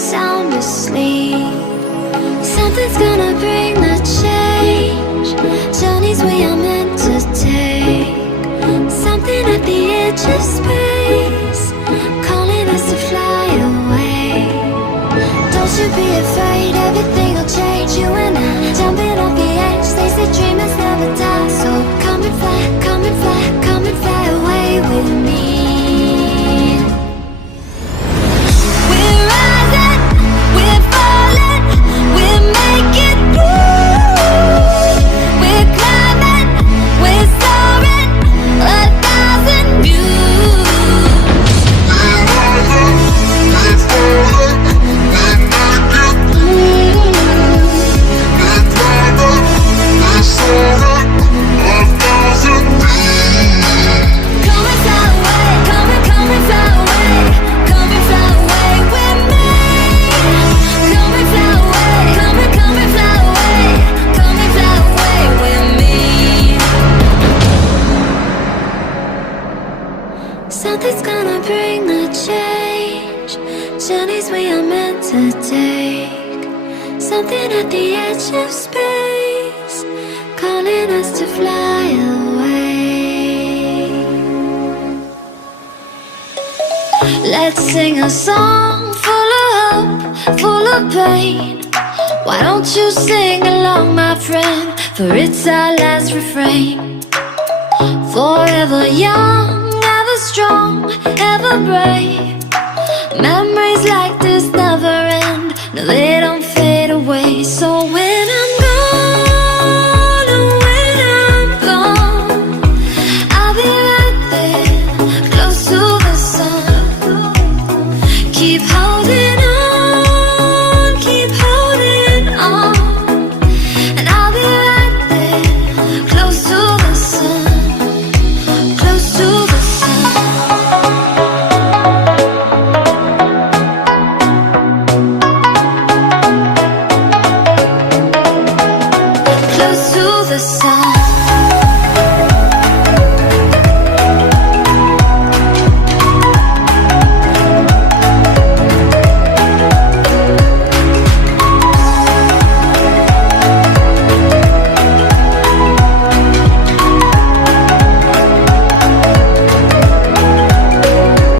sound asleep. Something's gonna bring the change. Journeys we are meant to take. Something at the edge of space, calling us to fly away. Don't you be afraid, everything will change. You and I, jumping off the edge. They say dreamers never die. So come and fly, come and fly, come and fly away with me. We're rising, we're falling, we're making through. We're climbing, we're soaring, 1,000 views. We're rising, we're falling, we're making through. We're climbing, we're soaring, 1,000 views. Come and fly away, come and fly away, come and fly away with me. Come and fly away, come and fly away, come and fly away with me. Something's gonna bring the change. Journeys we are meant to take. Something at the edge of space, calling us to fly away. Let's sing a song full of hope, full of pain. Why don't you sing along, my friend? For it's our last refrain. Forever young, ever strong, ever brave. Memories like this never